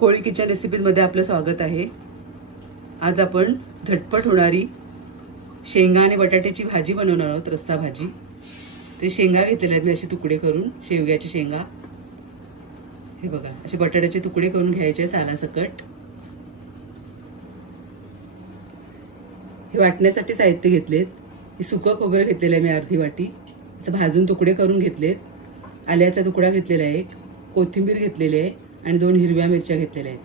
कोळी kitchen recipes मध्ये आपलं स्वागत आहे। आज आपण झटपट होणारी शेंगा आणि बटाट्याची भाजी बनवणार आहोत, रस्सा भाजी। ते शेंगा घेतलेले आहेत मी असे तुकडे करून, शेवग्याची शेंगा। हे बघा, असे बटाट्याचे तुकडे करून घ्यायचे सालासकट। हे वाटण्यासाठी साहित्य घेतलेत। हे सुकं खोबरं घेतलेलं आहे मी अर्धी वाटी, असं भाजून तुकडे करून घेतलेत। आल्याचा तुकडा घेतलेला आहे, कोथिंबीर घेतलेली आहे आणि 2 हिरव्या मिरच्या घेतलेल्या आहेत।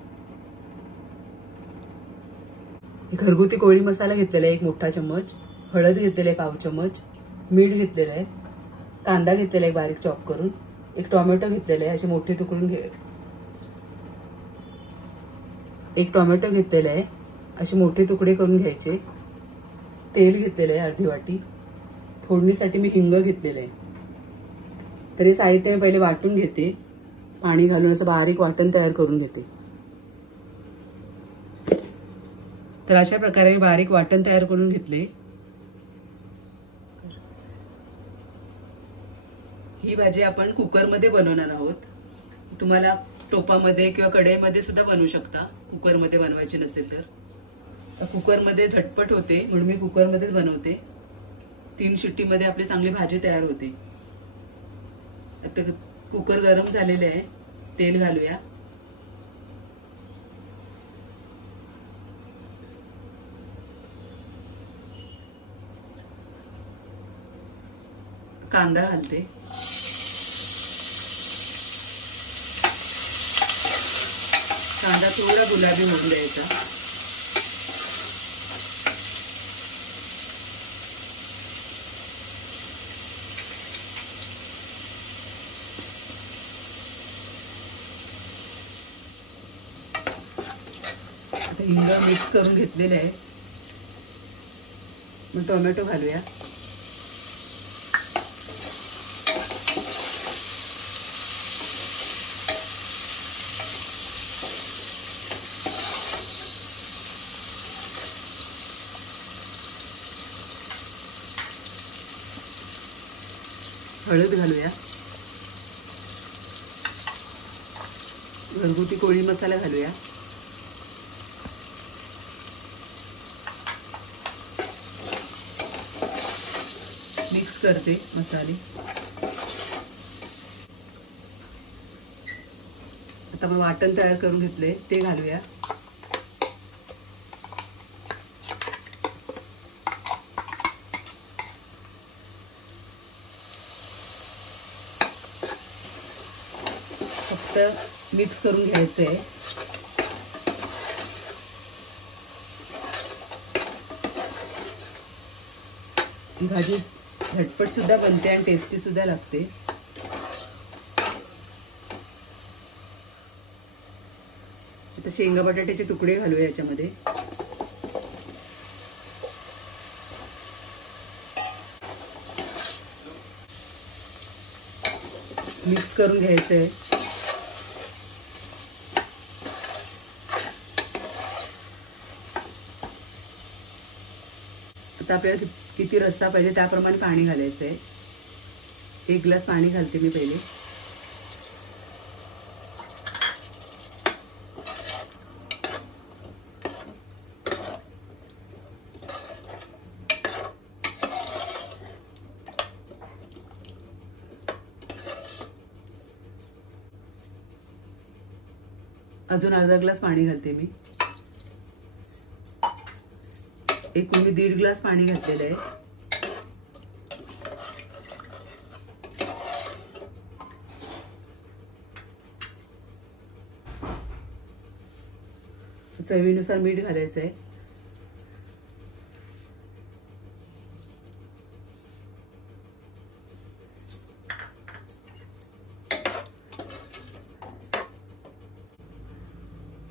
घरगुती कोळी मसाला घेतलेला आहे 1 मोठा चम्मच, हळद घेतलेली आहे 1/2 चम्मच, मीठ घेतलेलं आहे, कांदा घेतलेला आहे बारीक चॉप करून, 1 टोमॅटो घेतलेला आहे असे मोठे तुकडून एक टोमॅटो घेतलेला आहे, असे मोठे तुकडे करून घ्यायचे। तेल घेतलेलं आहे अर्धी वाटी, फोडणीसाठी मी हिंग घेतलेलं आहे। तर हे साहित्य मी पहिले वाटून घेते, पाणी घालून असं बारीक वाटण तयार करून घेते। तर अशा प्रकारे मी बारीक वाटण तयार करून घेतले। ही भाजी आपण कुकर मध्ये बनवणार आहोत। तुम्हाला टोपामध्ये किंवा कढईमध्ये सुद्धा बनवू शकता, कुकर मध्ये बनवायची नसेल तर। कुकर मध्ये झटपट होते म्हणून मी कुकर मध्येच बनवते। 3 शिट्टीमध्ये आपली चांगली भाजी तयार होते। आता कुकर गरम झालेले आहे, तेल घालूया। कांदा घालते, कांदा थोडा गुलाबी होऊन द्यायचा। आता हिंग मिक्स करून घेतलेले आहे, मग टोमॅटो घालूया। हळद घालूया, घरगुती कोळी मसाला घालूया। मिक्स करते मसाले। आता आपण वाटण तयार करून घेतले ते घालूया। फक्त मिक्स करून घ्यायचंय। ही भाजी झटपट सुद्धा बनते आणि टेस्टी सुद्धा लागते। आता शेंगा बटाट्याचे तुकडे घालूया याच्यामध्ये। मिक्स करून घ्यायचंय। आता आपल्याला किती रस्सा पाहिजे त्याप्रमाणे पाणी घालायचं आहे। 1 ग्लास पाणी घालते मी पहिले। अजून अर्धा ग्लास पाणी घालते मी। एकूण मी 1.5 ग्लास पाणी घातलेलं आहे। चवीनुसार मीठ घालायचं आहे।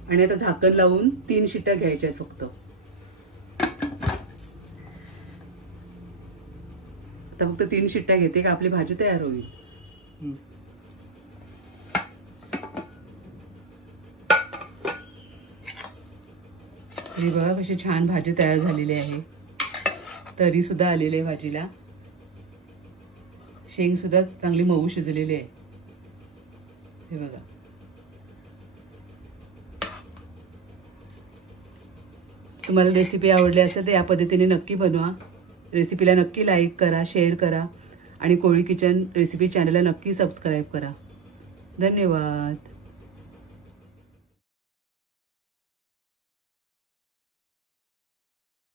आणि आता झाकण लावून 3 शिट्ट्या घ्यायच्या आहेत फक्त। आता फक्त 3 शिट्ट्या घेते का आपली भाजी तयार होईल। हे बघा कशी छान भाजी तयार झालेली आहे। तरी सुद्धा आलेली आहे भाजीला। शेंग सुद्धा चांगली मऊ शिजलेली आहे। हे बघा, तुम्हाला रेसिपी आवडली असेल तर या पद्धतीने नक्की बनवा. रेसिपीला नक्की लाईक करा, शेअर करा आणि कोळी किचन रेसिपी चॅनलला नक्की सबस्क्राईब करा. धन्यवाद.